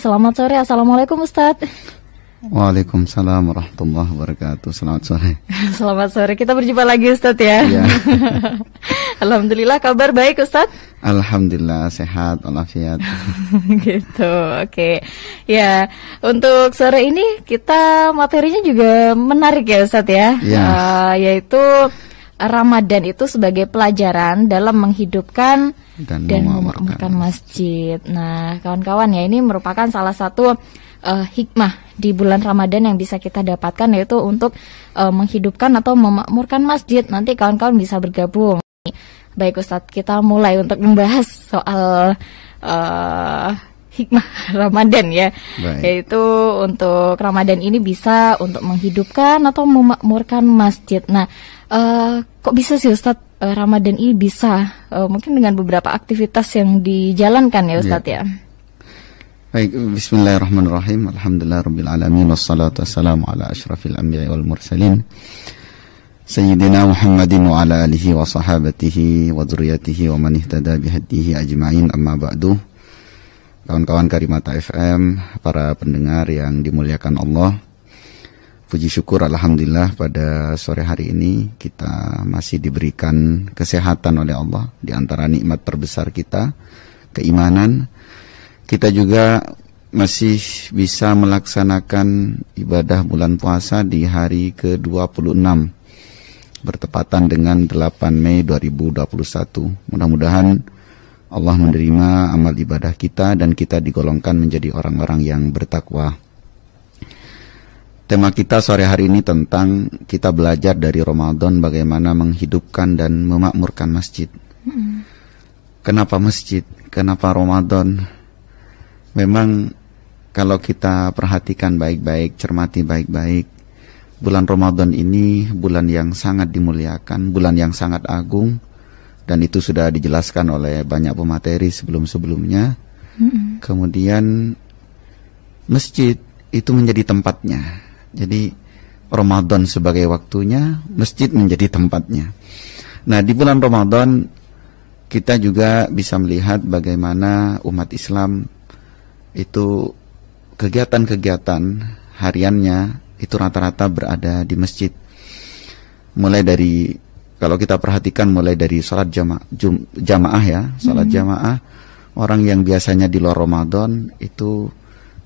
Selamat sore, Assalamualaikum Ustadz. Waalaikumsalam warahmatullahi wabarakatuh. Selamat sore. Selamat sore, kita berjumpa lagi Ustadz ya. Ya. Alhamdulillah, kabar baik Ustadz? Alhamdulillah, sehat, walafiat. Gitu, oke. Ya, untuk sore ini kita materinya juga menarik ya Ustadz ya. Ya. Yaitu Ramadan itu sebagai pelajaran dalam menghidupkan dan memakmurkan masjid. Nah, kawan-kawan ya, ini merupakan salah satu hikmah di bulan Ramadan yang bisa kita dapatkan, yaitu untuk menghidupkan atau memakmurkan masjid. Nanti kawan-kawan bisa bergabung. Baik Ustadz, kita mulai untuk membahas soal hikmah Ramadan ya. Baik. Yaitu untuk Ramadan ini bisa untuk menghidupkan atau memakmurkan masjid. Nah, kok bisa sih Ustadz Ramadan ini bisa mungkin dengan beberapa aktivitas yang dijalankan ya Ustadz ya. Baik, bismillahirrahmanirrahim. Alhamdulillah rabbil alamin, wassalatu wassalamu ala asyrafil anbiya'i wal mursalin Sayyidina Muhammadin wa ala alihi wa sahabatihi wa dzurriyyatihi wa man ihtada bihadihi ajma'in, amma ba'du. Kawan-kawan Karimata FM, para pendengar yang dimuliakan Allah, puji syukur alhamdulillah pada sore hari ini kita masih diberikan kesehatan oleh Allah. Di antara nikmat terbesar kita, keimanan. Kita juga masih bisa melaksanakan ibadah bulan puasa di hari ke-26 bertepatan dengan 8 Mei 2021. Mudah-mudahan Allah menerima amal ibadah kita dan kita digolongkan menjadi orang-orang yang bertakwa. Tema kita sore hari ini tentang kita belajar dari Ramadan bagaimana menghidupkan dan memakmurkan masjid. Kenapa masjid? Kenapa Ramadan? Memang kalau kita perhatikan baik-baik, cermati baik-baik, bulan Ramadan ini bulan yang sangat dimuliakan, bulan yang sangat agung, dan itu sudah dijelaskan oleh banyak pemateri sebelum-sebelumnya. Kemudian masjid itu menjadi tempatnya. Jadi Ramadan sebagai waktunya, masjid menjadi tempatnya. Nah, di bulan Ramadan kita juga bisa melihat bagaimana umat Islam itu kegiatan-kegiatan hariannya itu rata-rata berada di masjid. Mulai dari, kalau kita perhatikan, mulai dari sholat jamaah ya, sholat jamaah. Orang yang biasanya di luar Ramadan itu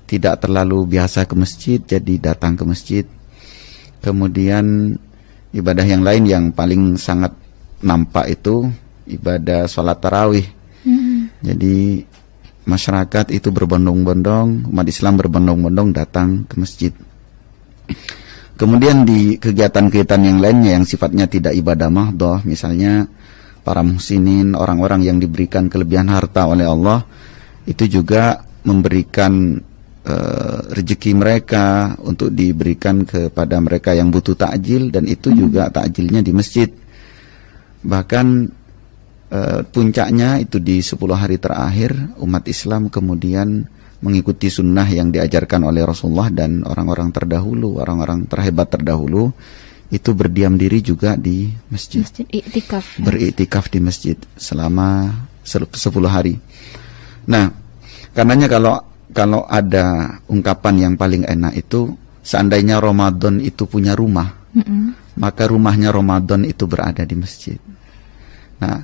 tidak terlalu biasa ke masjid, jadi datang ke masjid. Kemudian ibadah yang lain yang paling sangat nampak itu ibadah sholat tarawih. Jadi masyarakat itu berbondong-bondong, umat Islam berbondong-bondong datang ke masjid. Kemudian di kegiatan-kegiatan yang lainnya yang sifatnya tidak ibadah mahdhah, misalnya para muhsinin, orang-orang yang diberikan kelebihan harta oleh Allah, itu juga memberikan rezeki mereka untuk diberikan kepada mereka yang butuh takjil, dan itu juga takjilnya di masjid. Bahkan puncaknya itu di 10 hari terakhir umat Islam kemudian mengikuti sunnah yang diajarkan oleh Rasulullah dan orang-orang terdahulu, orang-orang terhebat terdahulu, itu berdiam diri juga di masjid. Iktikaf. Beriktikaf di masjid selama 10 hari. Nah, karenanya kalau ada ungkapan yang paling enak itu, seandainya Ramadan itu punya rumah, maka rumahnya Ramadan itu berada di masjid. Nah,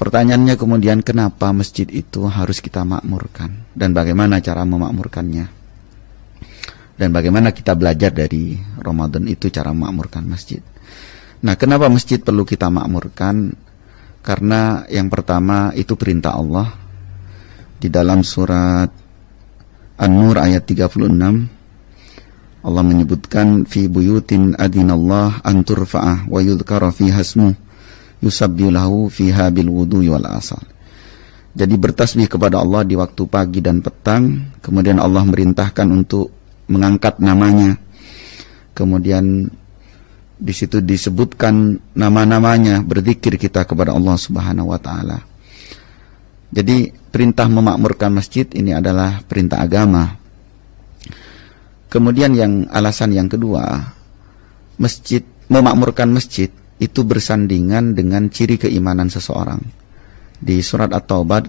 pertanyaannya kemudian, kenapa masjid itu harus kita makmurkan? Dan bagaimana cara memakmurkannya? Dan bagaimana kita belajar dari Ramadan itu cara memakmurkan masjid? Nah, kenapa masjid perlu kita makmurkan? Karena yang pertama itu perintah Allah. Di dalam surat An-Nur ayat 36, Allah menyebutkan, fi buyutin adinallah an turfa'ah wa yudhkara fiha ismuh yusabbihu lahu fiha bil wudu'i wal asal. Jadi bertasbih kepada Allah di waktu pagi dan petang, kemudian Allah merintahkan untuk mengangkat namanya. Kemudian di situ disebutkan nama-namanya, berzikir kita kepada Allah Subhanahu wa taala. Jadi perintah memakmurkan masjid ini adalah perintah agama. Kemudian alasan yang kedua, memakmurkan masjid itu bersandingan dengan ciri keimanan seseorang. Di surat At-Taubah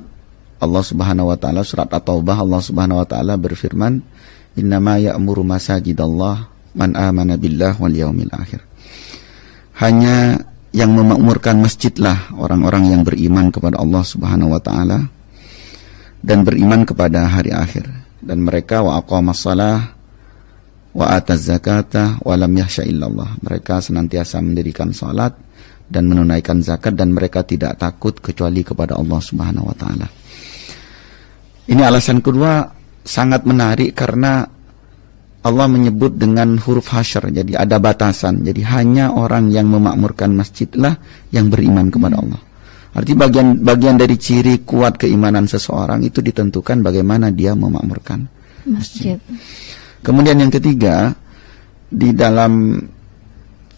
Allah Subhanahu wa taala surat At-Taubah, Allah Subhanahu wa taala berfirman, "Innama ya'muru masajidallah man amana billah wal yaumil akhir." Hanya yang memakmurkan masjidlah orang-orang yang beriman kepada Allah Subhanahu wa taala dan beriman kepada hari akhir, dan mereka wa aqamas shalah wa ataz zakata wa lam yakhsha illallah. Mereka senantiasa mendirikan salat dan menunaikan zakat, dan mereka tidak takut kecuali kepada Allah Subhanahu wa taala. Ini alasan kedua sangat menarik karena Allah menyebut dengan huruf hasyr, jadi ada batasan. Jadi hanya orang yang memakmurkan masjidlah yang beriman kepada Allah. Arti bagian dari ciri kuat keimanan seseorang itu ditentukan bagaimana dia memakmurkan masjid. Kemudian yang ketiga, di dalam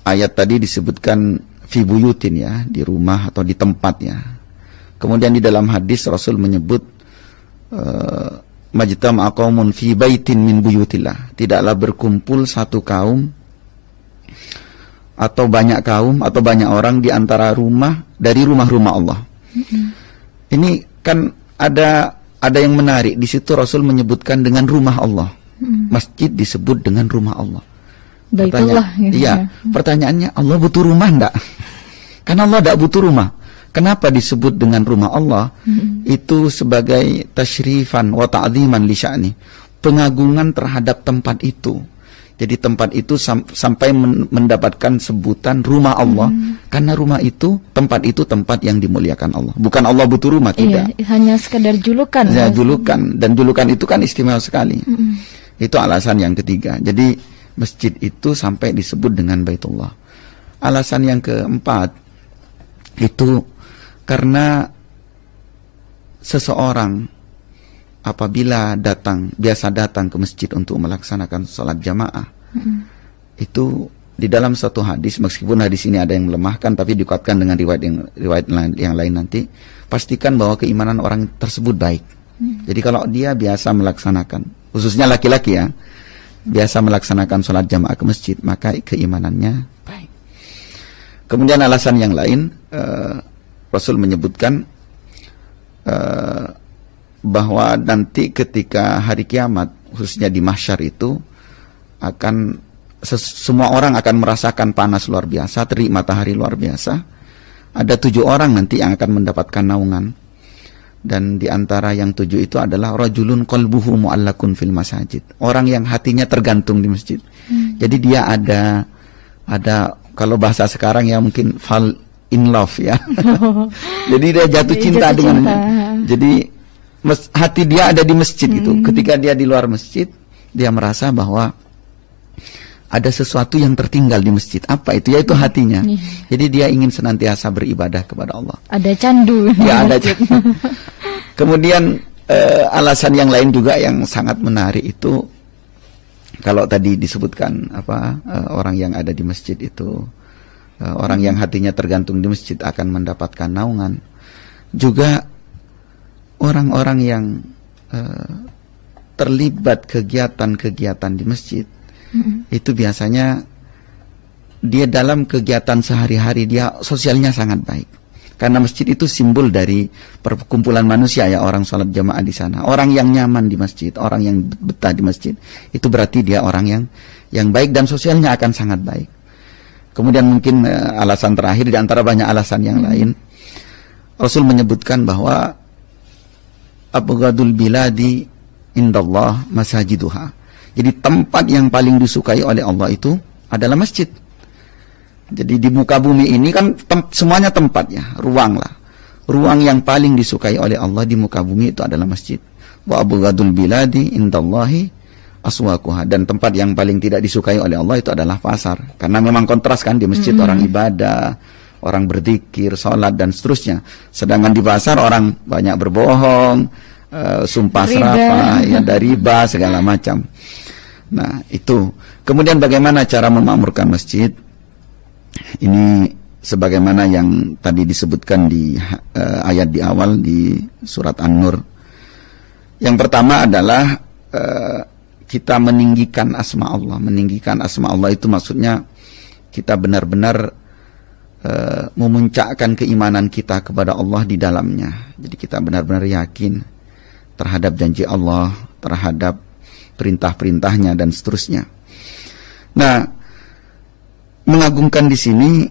ayat tadi disebutkan fi buyutin, ya, di rumah atau di tempat, ya. Kemudian di dalam hadis Rasul menyebut majtama'a qaumun fi baitin min buyutillah. Tidaklah berkumpul satu kaum atau banyak kaum atau banyak orang di antara rumah dari rumah-rumah Allah. Ini kan ada yang menarik di situ. Rasul menyebutkan dengan rumah Allah. Masjid disebut dengan rumah Allah. Iya, pertanyaannya, Allah butuh rumah enggak? Karena Allah tidak butuh rumah. Kenapa disebut dengan rumah Allah? Itu sebagai tasyrifan wa ta'ziman li sya'ni, pengagungan terhadap tempat itu. Jadi tempat itu sampai mendapatkan sebutan rumah Allah, karena rumah itu, tempat yang dimuliakan Allah. Bukan Allah butuh rumah, tidak. Iya, hanya sekedar julukan. Ya, julukan, dan julukan itu kan istimewa sekali. Itu alasan yang ketiga. Jadi masjid itu sampai disebut dengan Baitullah. Alasan yang keempat itu karena seseorang apabila biasa datang ke masjid untuk melaksanakan sholat jamaah, itu di dalam satu hadis, meskipun hadis ini ada yang melemahkan, tapi dikuatkan dengan riwayat yang lain nanti, pastikan bahwa keimanan orang tersebut baik. Jadi kalau dia biasa melaksanakan, khususnya laki-laki, ya, biasa melaksanakan sholat jamaah ke masjid, maka keimanannya baik. Kemudian alasan yang lain, Rasul menyebutkan bahwa nanti ketika hari kiamat, khususnya di mahsyar itu, semua orang akan merasakan panas luar biasa, terik matahari luar biasa. Ada 7 orang nanti yang akan mendapatkan naungan, dan di antara yang 7 itu adalah rajulun qalbuhu mu'allakun fil masajid, orang yang hatinya tergantung di masjid. Jadi dia ada kalau bahasa sekarang ya mungkin fall in love, ya. Jadi dia jatuh cinta dengan. Jadi hati dia ada di masjid gitu. Ketika dia di luar masjid, dia merasa bahwa ada sesuatu yang tertinggal di masjid. Apa itu? Yaitu hatinya. Jadi dia ingin senantiasa beribadah kepada Allah. Ada candu. Ya, ada candu. Kemudian alasan yang lain juga yang sangat menarik itu, kalau tadi disebutkan orang yang ada di masjid itu, orang yang hatinya tergantung di masjid akan mendapatkan naungan. Juga orang-orang yang terlibat kegiatan-kegiatan di masjid, itu biasanya dia dalam kegiatan sehari-hari dia sosialnya sangat baik. Karena masjid itu simbol dari perkumpulan manusia, ya, orang sholat jamaah di sana. Orang yang nyaman di masjid, orang yang betah di masjid, itu berarti dia orang yang baik dan sosialnya akan sangat baik. Kemudian mungkin alasan terakhir di antara banyak alasan yang lain, Rasul menyebutkan bahwa abghadul biladi indallah masajiduha. Jadi tempat yang paling disukai oleh Allah itu adalah masjid. Jadi di muka bumi ini kan semuanya tempat, ya, ruang lah. Ruang yang paling disukai oleh Allah di muka bumi itu adalah masjid. Wa abghadul biladi indallahi aswaquha, dan tempat yang paling tidak disukai oleh Allah itu adalah pasar. Karena memang kontras kan, di masjid orang ibadah, orang berzikir, sholat dan seterusnya. Sedangkan di pasar orang banyak berbohong, sumpah serapah, ya, dari riba segala macam. Nah, itu. Kemudian bagaimana cara memakmurkan masjid? Ini sebagaimana yang tadi disebutkan di ayat di awal di surat An-Nur. Yang pertama adalah kita meninggikan asma Allah. Meninggikan asma Allah itu maksudnya kita benar-benar memuncakkan keimanan kita kepada Allah di dalamnya. Jadi kita benar-benar yakin terhadap janji Allah, terhadap perintah-perintahnya dan seterusnya. Nah, mengagungkan di sini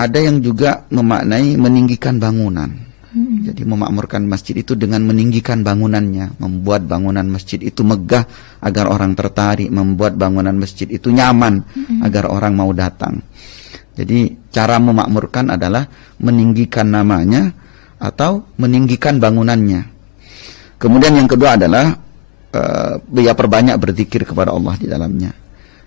ada yang juga memaknai meninggikan bangunan. Jadi memakmurkan masjid itu dengan meninggikan bangunannya, membuat bangunan masjid itu megah agar orang tertarik, membuat bangunan masjid itu nyaman agar orang mau datang. Jadi cara memakmurkan adalah meninggikan namanya atau meninggikan bangunannya. Kemudian yang kedua adalah perbanyak berzikir kepada Allah di dalamnya.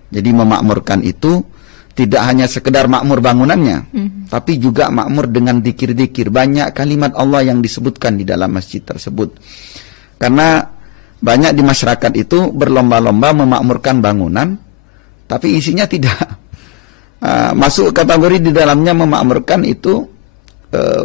Jadi memakmurkan itu tidak hanya sekedar makmur bangunannya, tapi juga makmur dengan zikir-zikir. Banyak kalimat Allah yang disebutkan di dalam masjid tersebut. Karena banyak di masyarakat itu berlomba-lomba memakmurkan bangunan, tapi isinya tidak. Masuk kategori di dalamnya memakmurkan itu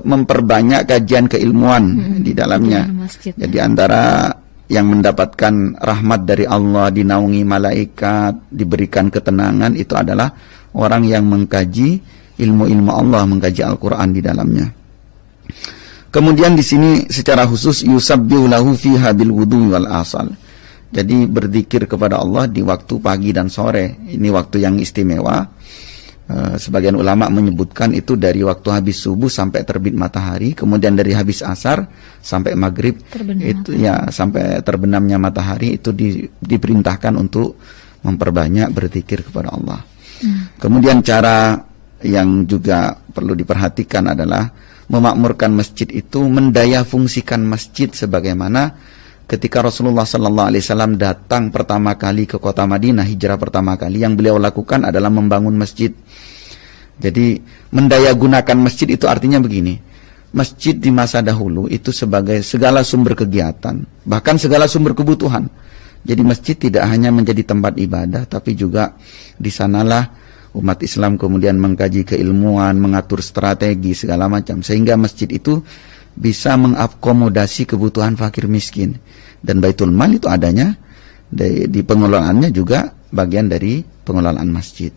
memperbanyak kajian keilmuan di dalamnya. Jadi antara yang mendapatkan rahmat dari Allah, dinaungi malaikat, diberikan ketenangan, itu adalah orang yang mengkaji ilmu-ilmu Allah, mengkaji Al-Quran di dalamnya. Kemudian di sini secara khusus yusabbihu lahu fiha bil wudu wal asal. Jadi berzikir kepada Allah di waktu pagi dan sore. Ini waktu yang istimewa. Sebagian ulama menyebutkan itu dari waktu habis subuh sampai terbit matahari, kemudian dari habis asar sampai maghrib itu ya sampai terbenamnya matahari itu diperintahkan untuk memperbanyak berzikir kepada Allah. Kemudian cara yang juga perlu diperhatikan adalah memakmurkan masjid itu mendaya fungsikan masjid sebagaimana ketika Rasulullah SAW datang pertama kali ke kota Madinah, hijrah pertama kali, yang beliau lakukan adalah membangun masjid. Jadi mendaya gunakan masjid itu artinya begini, masjid di masa dahulu itu sebagai segala sumber kegiatan, bahkan segala sumber kebutuhan. Jadi masjid tidak hanya menjadi tempat ibadah, tapi juga di sanalah umat Islam kemudian mengkaji keilmuan, mengatur strategi segala macam, sehingga masjid itu bisa mengakomodasi kebutuhan fakir miskin. Dan Baitul Mal itu adanya di pengelolaannya juga bagian dari pengelolaan masjid.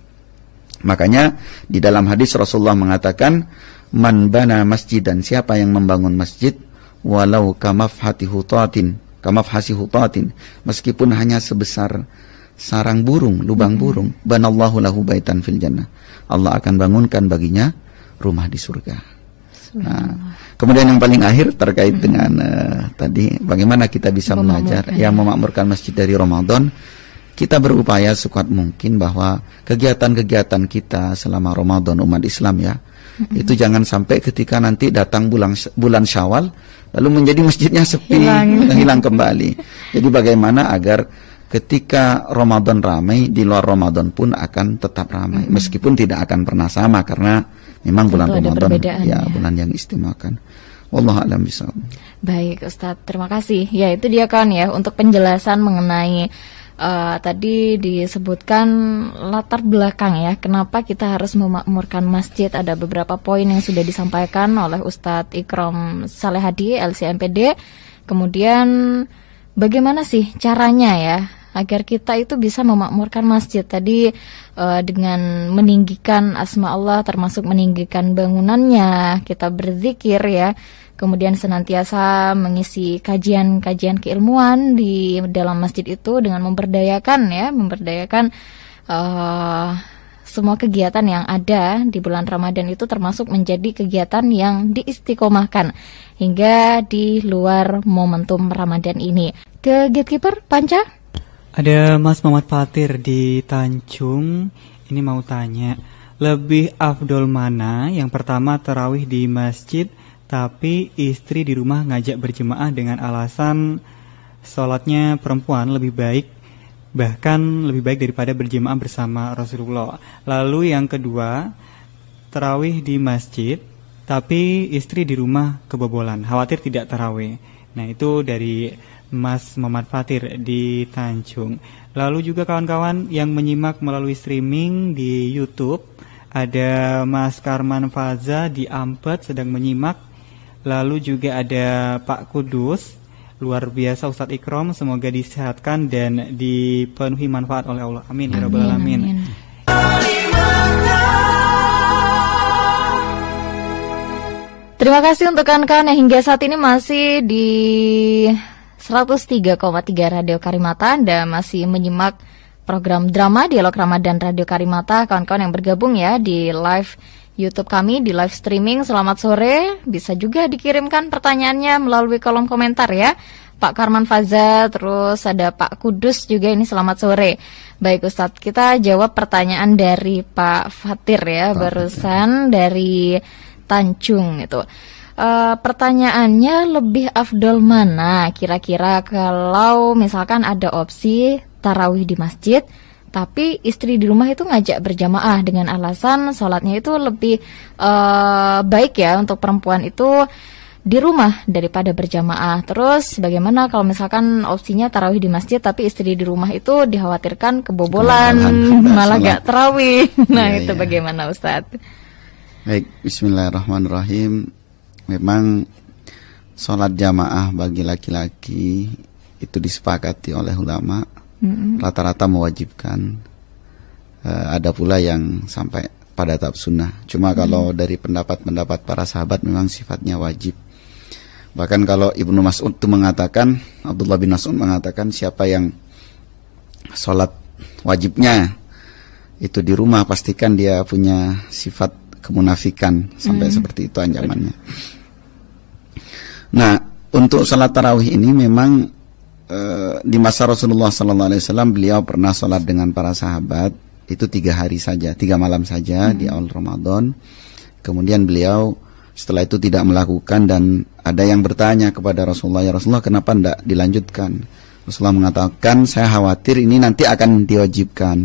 Makanya di dalam hadis Rasulullah mengatakan, man bana masjid, dan siapa yang membangun masjid walau kamafhasi hutatin, meskipun hanya sebesar sarang burung, lubang burung, banallahu lahu baitan fil jannah, Allah akan bangunkan baginya rumah di surga. Nah, kemudian yang paling akhir terkait dengan tadi bagaimana kita bisa belajar yang memakmurkan masjid dari Ramadan. Kita berupaya sekuat mungkin bahwa kegiatan-kegiatan kita selama Ramadan umat Islam ya, itu jangan sampai ketika nanti datang bulan Syawal lalu menjadi masjidnya sepi, hilang kembali. Jadi bagaimana agar ketika Ramadan ramai, di luar Ramadan pun akan tetap ramai, meskipun tidak akan pernah sama karena memang bulan Ramadan ya bulan yang istimewakan. Wallahu a'lam bishawab. Baik Ustadz, terima kasih. Ya itu dia kan ya untuk penjelasan mengenai tadi disebutkan latar belakang ya kenapa kita harus memakmurkan masjid. Ada beberapa poin yang sudah disampaikan oleh Ustadz Ikram Salehadi LCMPD. Kemudian bagaimana sih caranya ya agar kita itu bisa memakmurkan masjid tadi dengan meninggikan asma Allah, termasuk meninggikan bangunannya, kita berzikir ya, kemudian senantiasa mengisi kajian-kajian keilmuan di dalam masjid itu dengan memberdayakan semua kegiatan yang ada di bulan Ramadan itu termasuk menjadi kegiatan yang diistiqomahkan hingga di luar momentum Ramadan ini. Ke Gatekeeper Panca? Ada Mas Muhammad Fatir di Tanjung, ini mau tanya, lebih afdol mana? Yang pertama tarawih di masjid, tapi istri di rumah ngajak berjemaah dengan alasan sholatnya perempuan lebih baik, bahkan lebih baik daripada berjemaah bersama Rasulullah. Lalu yang kedua, tarawih di masjid, tapi istri di rumah kebobolan, khawatir tidak tarawih. Nah itu dari Mas Muhammad Fatir di Tanjung. Lalu juga kawan-kawan yang menyimak melalui streaming di YouTube, ada Mas Karman Faza di Ampet sedang menyimak. Lalu juga ada Pak Kudus, luar biasa Ustadz Ikram, semoga disehatkan dan dipenuhi manfaat oleh Allah. Amin ya rabbal alamin. Terima kasih untuk kawan-kawan yang hingga saat ini masih di 103,3 Radio Karimata. Anda masih menyimak program drama Dialog Ramadan Radio Karimata. Kawan-kawan yang bergabung ya di live YouTube kami, di live streaming. Selamat sore. Bisa juga dikirimkan pertanyaannya melalui kolom komentar ya. Pak Karman Faza, terus ada Pak Kudus juga, ini selamat sore. Baik Ustadz, kita jawab pertanyaan dari Pak Fatir ya, barusan dari Tanjung itu. Pertanyaannya, lebih afdol mana kira-kira kalau misalkan ada opsi tarawih di masjid, tapi istri di rumah itu ngajak berjamaah dengan alasan sholatnya itu lebih baik ya untuk perempuan itu di rumah daripada berjamaah. Terus bagaimana kalau misalkan opsinya tarawih di masjid tapi istri di rumah itu dikhawatirkan kebobolan, malah gak tarawih. Nah itu bagaimana Ustadz? Baik, bismillahirrahmanirrahim. Memang sholat jamaah bagi laki-laki itu disepakati oleh ulama, rata-rata mewajibkan. Ada pula yang sampai pada tahap sunnah. Cuma kalau dari pendapat-pendapat para sahabat memang sifatnya wajib. Bahkan kalau Ibnu Mas'ud itu mengatakan, Abdullah bin Mas'ud mengatakan, siapa yang sholat wajibnya itu di rumah, pastikan dia punya sifat kemunafikan. Sampai seperti itu ancamannya. Nah, untuk sholat tarawih ini memang di masa Rasulullah SAW beliau pernah sholat dengan para sahabat itu 3 hari saja, 3 malam saja di awal Ramadan. Kemudian beliau setelah itu tidak melakukan, dan ada yang bertanya kepada Rasulullah, ya Rasulullah kenapa tidak dilanjutkan? Rasulullah mengatakan, saya khawatir ini nanti akan diwajibkan.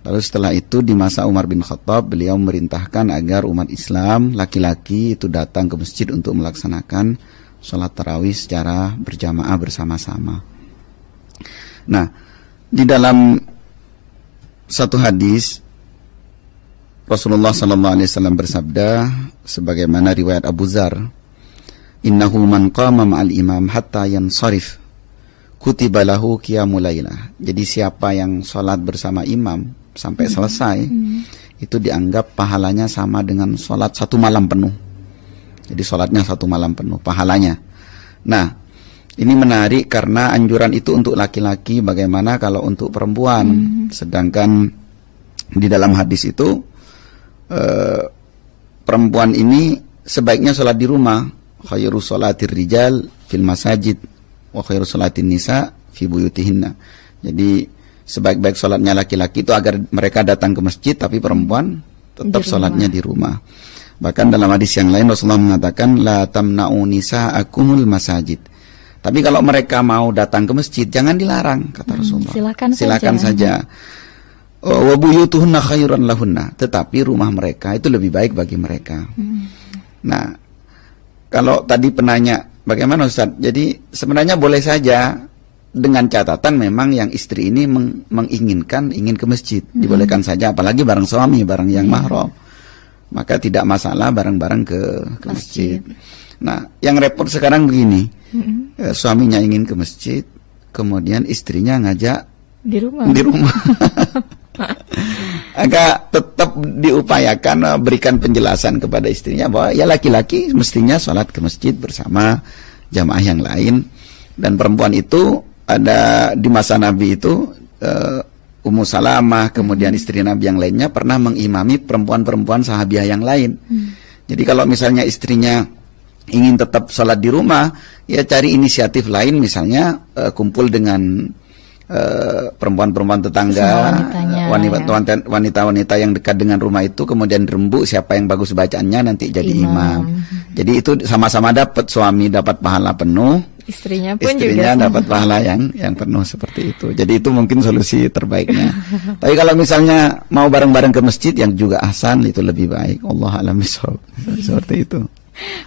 Lalu setelah itu di masa Umar bin Khattab beliau memerintahkan agar umat Islam laki-laki itu datang ke masjid untuk melaksanakan sholat tarawih secara berjamaah bersama-sama. Nah, di dalam satu hadis Rasulullah SAW bersabda, sebagaimana riwayat Abu Dzar, innahu man qama ma'al imam hatta yansarif kutiba lahu qiyamul lailah. Jadi siapa yang sholat bersama imam sampai selesai, itu dianggap pahalanya sama dengan sholat 1 malam penuh. Jadi sholatnya 1 malam penuh pahalanya. Nah, ini menarik karena anjuran itu untuk laki-laki, bagaimana kalau untuk perempuan? Sedangkan di dalam hadis itu perempuan ini sebaiknya sholat di rumah. Khairu sholatir rijal fil masajid wa khairu sholatin nisa fi buyutihinna. Jadi sebaik-baik sholatnya laki-laki itu agar mereka datang ke masjid, tapi perempuan tetap sholatnya di rumah. Bahkan dalam hadis yang lain Rasulullah mengatakan, la tamna'u nisa'akumul masajid. Tapi kalau mereka mau datang ke masjid, jangan dilarang, kata Rasulullah. Silakan saja. Wa buyutuhunna khairan lahunna. Tetapi rumah mereka itu lebih baik bagi mereka. Nah, kalau tadi penanya, bagaimana Ustaz? Jadi sebenarnya boleh saja, dengan catatan memang yang istri ini ingin ke masjid, dibolehkan saja, apalagi bareng suami, bareng yang mahram, maka tidak masalah bareng-bareng ke masjid. Nah, yang repot sekarang begini, suaminya ingin ke masjid, kemudian istrinya ngajak di rumah. Agak tetap diupayakan berikan penjelasan kepada istrinya bahwa ya laki-laki mestinya sholat ke masjid bersama jamaah yang lain. Dan perempuan itu ada di masa Nabi itu, Ummu Salamah, kemudian istri Nabi yang lainnya pernah mengimami perempuan-perempuan sahabiah yang lain. Jadi kalau misalnya istrinya ingin tetap sholat di rumah, ya cari inisiatif lain, misalnya kumpul dengan perempuan-perempuan tetangga, wanita-wanita yang dekat dengan rumah itu, kemudian rembuk siapa yang bagus bacaannya nanti jadi imam. Jadi itu sama-sama dapat, suami dapat pahala penuh, istrinya juga dapat pahala yang penuh seperti itu. Jadi itu mungkin solusi terbaiknya. Tapi kalau misalnya mau bareng-bareng ke masjid yang juga ahsan, itu lebih baik. Allah a'lam bishawab. Seperti itu.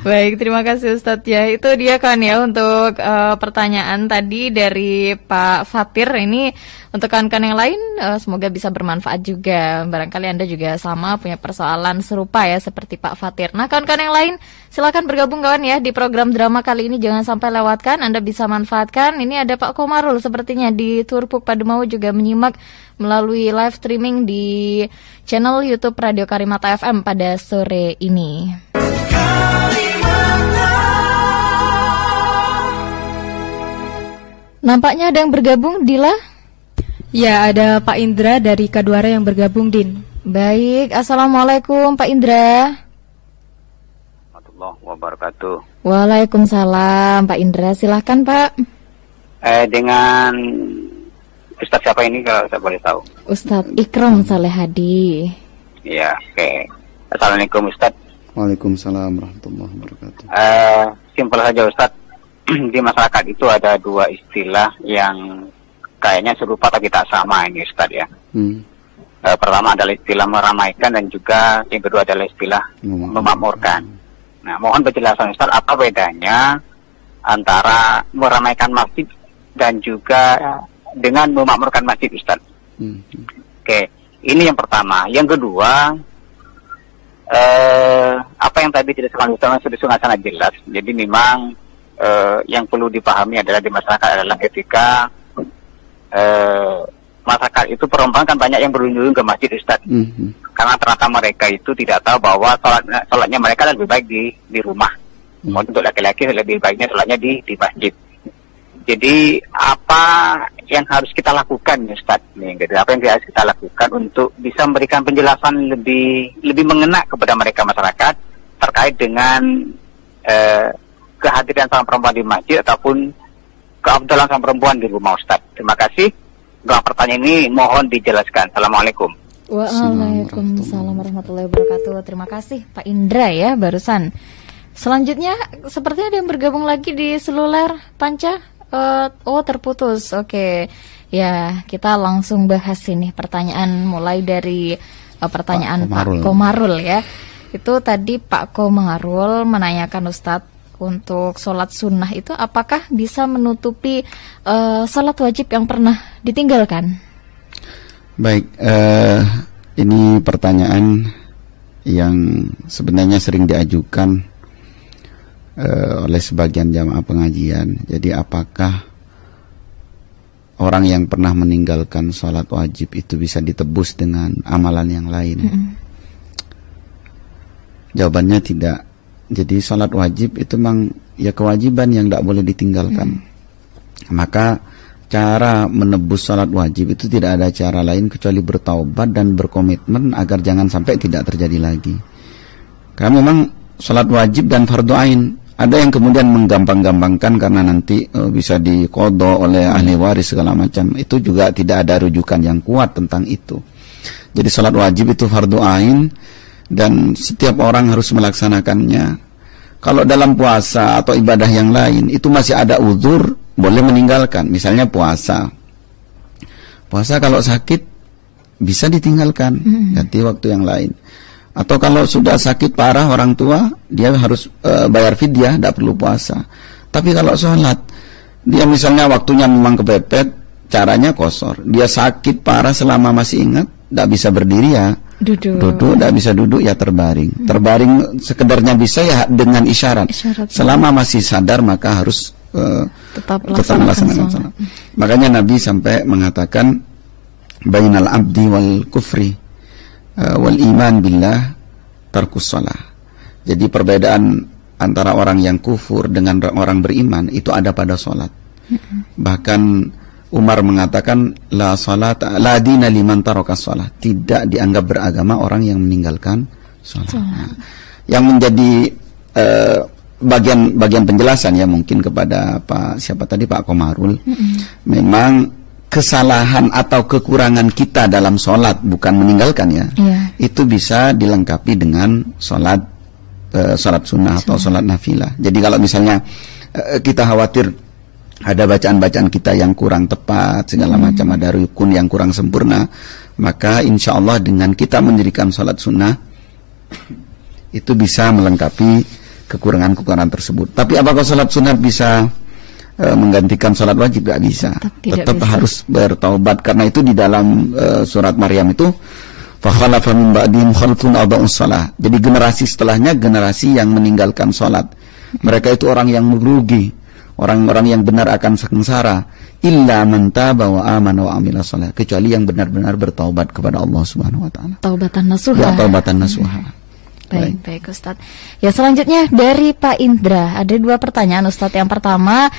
Baik, terima kasih Ustadz ya. Itu dia kan ya untuk pertanyaan tadi dari Pak Fatir. Ini untuk kawan-kawan yang lain semoga bisa bermanfaat juga. Barangkali Anda juga sama punya persoalan serupa ya seperti Pak Fatir. Nah, kawan-kawan yang lain silakan bergabung kawan ya di program drama kali ini, jangan sampai lewatkan. Anda bisa manfaatkan. Ini ada Pak Komarul sepertinya di Turpuk Pademau juga menyimak melalui live streaming di channel YouTube Radio Karimata FM pada sore ini. Nampaknya ada yang bergabung, Dila? Ya, ada Pak Indra dari Kaduara yang bergabung, Din. Baik, Assalamualaikum Pak Indra. Warahmatullahi wabarakatuh. Waalaikumsalam Pak Indra, silahkan Pak. Dengan Ustadz siapa ini kalau saya boleh tahu? Ustadz Ikram Saleh Hadi. Iya, oke. Assalamualaikum Ustadz. Waalaikumsalam warahmatullahi wabarakatuh. Simpel saja Ustadz. Di masyarakat itu ada dua istilah yang kayaknya serupa tapi tak sama ini Ustadz ya. Pertama adalah istilah meramaikan dan juga yang kedua adalah istilah memakmurkan. Nah, mohon penjelasan Ustadz, apa bedanya antara meramaikan masjid dan juga dengan memakmurkan masjid Ustadz? Oke, ini yang pertama. Yang kedua, apa yang tadi tidak sudah sangat jelas. Jadi memang yang perlu dipahami adalah di masyarakat adalah ketika masyarakat itu perempuan kan banyak yang berkunjung ke masjid Ustadz. Karena ternyata mereka itu tidak tahu bahwa sholatnya mereka lebih baik di rumah. Untuk laki-laki lebih baiknya sholatnya di masjid. Jadi apa yang harus kita lakukan Ustadz? Apa yang harus kita lakukan untuk bisa memberikan penjelasan lebih mengena kepada mereka masyarakat terkait dengan kehadiran seorang perempuan di masjid ataupun keafdalan seorang perempuan di rumah Ustadz. Terima kasih. Dua pertanyaan ini mohon dijelaskan. Assalamualaikum. Waalaikumsalam warahmatullahi wabarakatuh. Terima kasih Pak Indra ya barusan. Selanjutnya sepertinya ada yang bergabung lagi di seluler Panca. Terputus. Oke. Ya, kita langsung bahas ini pertanyaan mulai dari pertanyaan Pak Komarul ya. Itu tadi Pak Komarul menanyakan Ustadz, untuk sholat sunnah itu apakah bisa menutupi sholat wajib yang pernah ditinggalkan? Baik, ini pertanyaan yang sebenarnya sering diajukan oleh sebagian jamaah pengajian. Jadi apakah orang yang pernah meninggalkan sholat wajib itu bisa ditebus dengan amalan yang lain? Jawabannya tidak. Jadi sholat wajib itu memang ya kewajiban yang tidak boleh ditinggalkan. Maka cara menebus sholat wajib itu tidak ada cara lain kecuali bertaubat dan berkomitmen agar jangan sampai tidak terjadi lagi. Karena memang sholat wajib dan fardu ain. Ada yang kemudian menggampang-gampangkan karena nanti bisa diqadha oleh ahli waris segala macam. Itu juga tidak ada rujukan yang kuat tentang itu. Jadi sholat wajib itu fardu ain dan setiap orang harus melaksanakannya. Kalau dalam puasa atau ibadah yang lain itu masih ada uzur, boleh meninggalkan. Misalnya puasa. Puasa kalau sakit bisa ditinggalkan, ganti waktu yang lain. Atau kalau sudah sakit parah orang tua, dia harus bayar fidyah, tidak perlu puasa. Tapi kalau sholat, dia misalnya waktunya memang kepepet, caranya qashar. Dia sakit parah selama masih ingat, tidak bisa berdiri ya duduk, tidak bisa duduk ya terbaring. Terbaring sekedarnya bisa ya dengan isyarat. Selama masih sadar maka harus tetap melaksanakan sholat. Makanya Nabi sampai mengatakan bainal abdi wal kufri wal iman billah tarkus shalah. Jadi perbedaan antara orang yang kufur dengan orang beriman itu ada pada sholat. Bahkan Umar mengatakan la dina liman taraka shalah. Tidak dianggap beragama orang yang meninggalkan sholat. Nah, yang menjadi bagian penjelasan ya mungkin kepada Pak Komarul. Memang kesalahan atau kekurangan kita dalam sholat, bukan meninggalkan ya, itu bisa dilengkapi dengan sholat sunnah atau sholat nafilah. Jadi kalau misalnya kita khawatir ada bacaan-bacaan kita yang kurang tepat, segala macam, ada rukun yang kurang sempurna, maka insya Allah dengan kita mendirikan sholat sunnah itu bisa melengkapi kekurangan-kekurangan tersebut. Tapi apakah sholat sunnah bisa menggantikan sholat wajib? Gak bisa. Tetap harus bertaubat. Karena itu di dalam surat Maryam itu fakhalafa min ba'dihim khalfun adha'us shalah. Jadi generasi setelahnya generasi yang meninggalkan sholat. Mereka itu orang yang merugi, orang-orang yang benar akan sengsara. Illa man taba wa amana wa amila shalah. Kecuali yang benar-benar bertaubat kepada Allah Subhanahu wa taala. Taubatan nasuha. Ya, taubatan nasuha. Baik Ustadz. Ya, selanjutnya dari Pak Indra ada 2 pertanyaan Ustadz. Yang pertama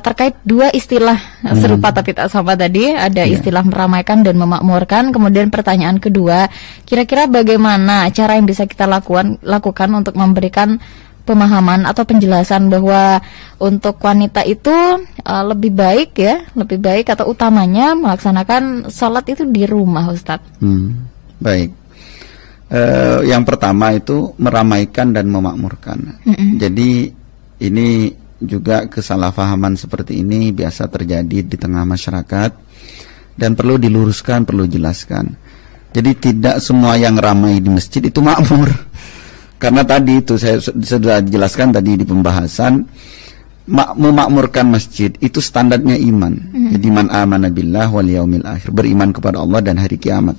terkait 2 istilah serupa tapi tak sama tadi. Ada istilah meramaikan dan memakmurkan. Kemudian pertanyaan kedua, kira-kira bagaimana cara yang bisa kita lakukan untuk memberikan pemahaman atau penjelasan bahwa untuk wanita itu lebih baik atau utamanya melaksanakan sholat itu di rumah, Ustadz. Baik. Yang pertama itu meramaikan dan memakmurkan. Jadi ini juga kesalahpahaman seperti ini biasa terjadi di tengah masyarakat dan perlu diluruskan, perlu jelaskan. Jadi tidak semua yang ramai di masjid itu makmur. Karena tadi itu saya sudah jelaskan tadi di pembahasan, memakmurkan masjid itu standarnya iman. Jadi man amana billah wal yaumil akhir, beriman kepada Allah dan hari kiamat.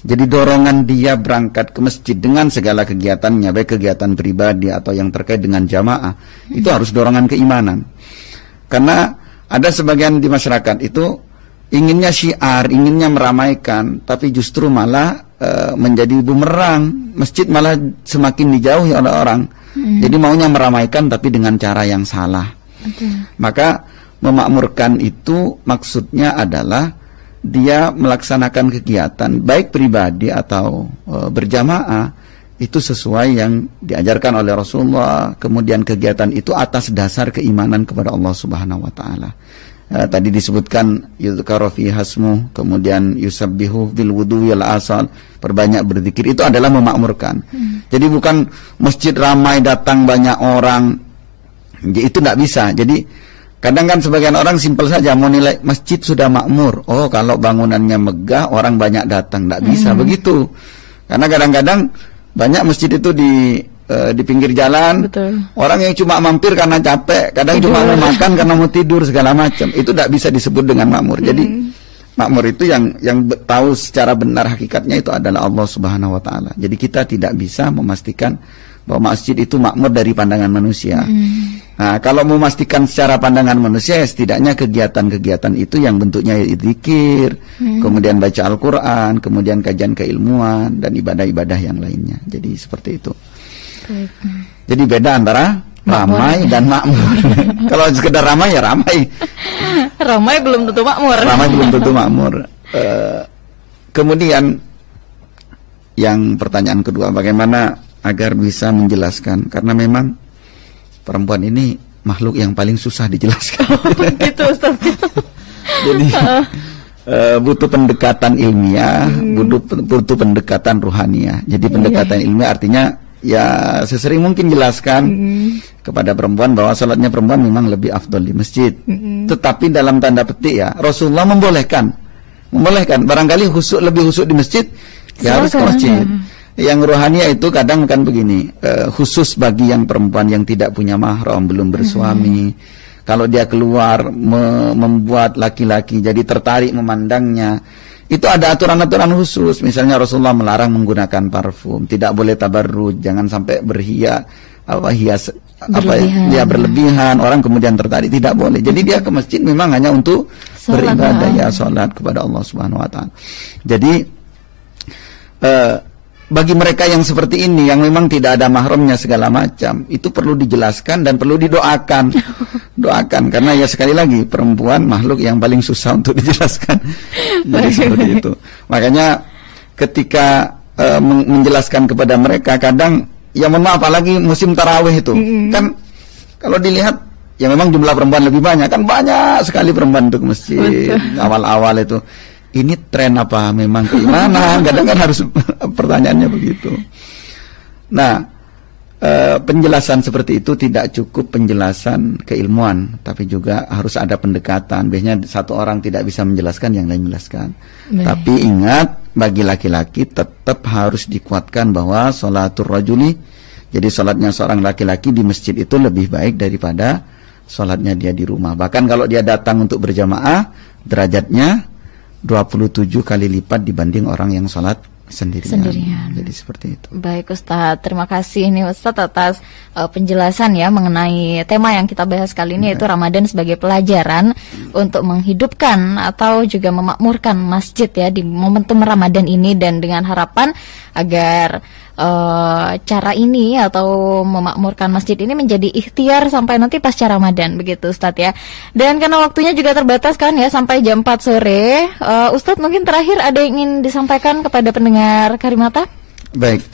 Jadi dorongan dia berangkat ke masjid dengan segala kegiatannya, baik kegiatan pribadi atau yang terkait dengan jamaah, itu harus dorongan keimanan. Karena ada sebagian di masyarakat itu inginnya syiar, inginnya meramaikan, tapi justru malah menjadi bumerang. Masjid malah semakin dijauhi oleh orang. Jadi maunya meramaikan tapi dengan cara yang salah. Maka memakmurkan itu maksudnya adalah dia melaksanakan kegiatan baik pribadi atau berjamaah itu sesuai yang diajarkan oleh Rasulullah. Kemudian kegiatan itu atas dasar keimanan kepada Allah Subhanahu wa taala. Tadi disebutkan yuzkaru fi hasmu, kemudian yusabbihu bil wudu wal asal, perbanyak berzikir, itu adalah memakmurkan. Jadi bukan masjid ramai datang banyak orang, itu tidak bisa. Jadi kadang kan sebagian orang simpel saja mau nilai masjid sudah makmur. Oh, kalau bangunannya megah, orang banyak datang. Tidak bisa begitu. Karena kadang-kadang banyak masjid itu di pinggir jalan. Betul. Orang yang cuma mampir karena capek, kadang cuma mau makan karena mau tidur segala macam. Itu tidak bisa disebut dengan makmur. Jadi makmur itu yang tahu secara benar hakikatnya itu adalah Allah Subhanahu wa taala. Jadi kita tidak bisa memastikan bahwa masjid itu makmur dari pandangan manusia. Nah, kalau memastikan secara pandangan manusia, ya setidaknya kegiatan-kegiatan itu yang bentuknya zikir, kemudian baca Al-Quran, kemudian kajian keilmuan dan ibadah-ibadah yang lainnya. Jadi seperti itu. Jadi beda antara ramai dan makmur. Kalau sekedar ramai ya ramai. Ramai belum tentu makmur. Ramai belum tentu makmur. Kemudian yang pertanyaan kedua, bagaimana agar bisa menjelaskan, karena memang perempuan ini makhluk yang paling susah dijelaskan. Gitu, Ustaz. Jadi butuh pendekatan ilmiah, butuh pendekatan ruhaniah. Jadi pendekatan ilmiah artinya ya sesering mungkin jelaskan kepada perempuan bahwa salatnya perempuan memang lebih afdol di masjid. Tetapi dalam tanda petik ya, Rasulullah membolehkan barangkali lebih khusyuk di masjid, ya harus ke masjid. Yang rohania itu kadang kan begini, khusus bagi yang perempuan yang tidak punya mahram, belum bersuami. Kalau dia keluar membuat laki-laki jadi tertarik memandangnya, itu ada aturan-aturan khusus. Misalnya Rasulullah melarang menggunakan parfum, tidak boleh tabarruj, jangan sampai berlebihan, orang kemudian tertarik, tidak boleh. Jadi dia ke masjid memang hanya untuk beribadah, ya salat kepada Allah Subhanahu wa taala. Jadi bagi mereka yang seperti ini, yang memang tidak ada mahramnya segala macam, itu perlu dijelaskan dan perlu didoakan. Doakan, karena ya sekali lagi perempuan makhluk yang paling susah untuk dijelaskan. Jadi seperti itu. Makanya ketika menjelaskan kepada mereka, kadang ya mohon maaf, apalagi musim tarawih itu, kan kalau dilihat ya memang jumlah perempuan lebih banyak, kan banyak sekali perempuan untuk masjid. Awal-awal itu ini tren apa memang keimanan? Kadang kan harus pertanyaannya begitu. Nah, penjelasan seperti itu tidak cukup penjelasan keilmuan, tapi juga harus ada pendekatan. Biasanya satu orang tidak bisa menjelaskan, yang lain menjelaskan. Tapi ingat, bagi laki-laki tetap harus dikuatkan bahwa sholatur rajuli, jadi sholatnya seorang laki-laki di masjid itu lebih baik daripada sholatnya dia di rumah. Bahkan kalau dia datang untuk berjamaah, derajatnya 27 kali lipat dibanding orang yang sholat sendirian. Jadi seperti itu. Baik Ustadz, terima kasih nih Ustadz atas penjelasan ya mengenai tema yang kita bahas kali ini, yaitu Ramadan sebagai pelajaran untuk menghidupkan atau juga memakmurkan masjid ya di momentum Ramadan ini, dan dengan harapan agar cara ini atau memakmurkan masjid ini menjadi ikhtiar sampai nanti pasca Ramadan begitu Ustadz ya. Dan karena waktunya juga terbatas kan ya sampai jam 4 sore, Ustadz mungkin terakhir ada yang ingin disampaikan kepada pendengar Karimata? Baik,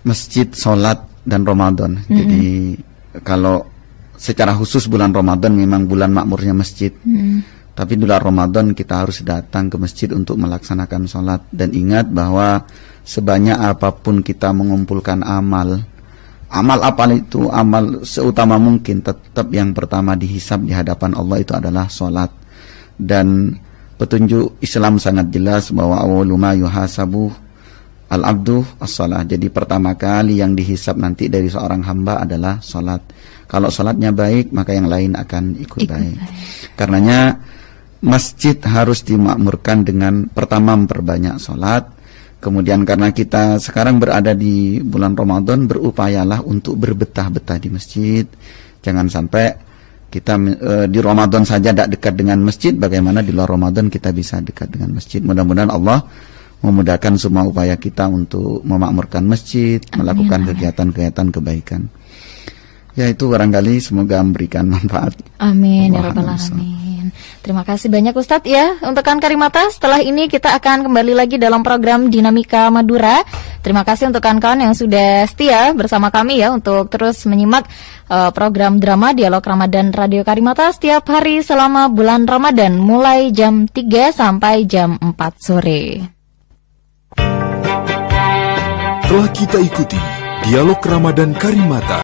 masjid, sholat, dan Ramadan. Jadi kalau secara khusus bulan Ramadan memang bulan makmurnya masjid. Tapi di bulan Ramadan kita harus datang ke masjid untuk melaksanakan sholat. Dan ingat bahwa sebanyak apapun kita mengumpulkan amal apa itu, amal seutama mungkin, tetap yang pertama dihisab di hadapan Allah itu adalah sholat. Dan petunjuk Islam sangat jelas bahwa awwalu ma yuhasabu al-abdu as-shalah. Jadi pertama kali yang dihisab nanti dari seorang hamba adalah sholat. Kalau sholatnya baik, maka yang lain akan ikut baik. Karenanya masjid harus dimakmurkan dengan pertama memperbanyak sholat. Kemudian karena kita sekarang berada di bulan Ramadan, berupayalah untuk berbetah-betah di masjid. Jangan sampai kita di Ramadan saja tidak dekat dengan masjid, bagaimana di luar Ramadan kita bisa dekat dengan masjid. Mudah-mudahan Allah memudahkan semua upaya kita untuk memakmurkan masjid, melakukan kegiatan-kegiatan kebaikan. Ya, itu barangkali semoga memberikan manfaat. Amin ya rabbal alamin. Terima kasih banyak Ustadz ya. Untuk Karimata, setelah ini kita akan kembali lagi dalam program Dinamika Madura. Terima kasih untuk kawan-kawan yang sudah setia bersama kami ya untuk terus menyimak program drama Dialog Ramadan Radio Karimata setiap hari selama bulan Ramadan mulai jam 3 sampai jam 4 sore. Telah kita ikuti Dialog Ramadan Karimata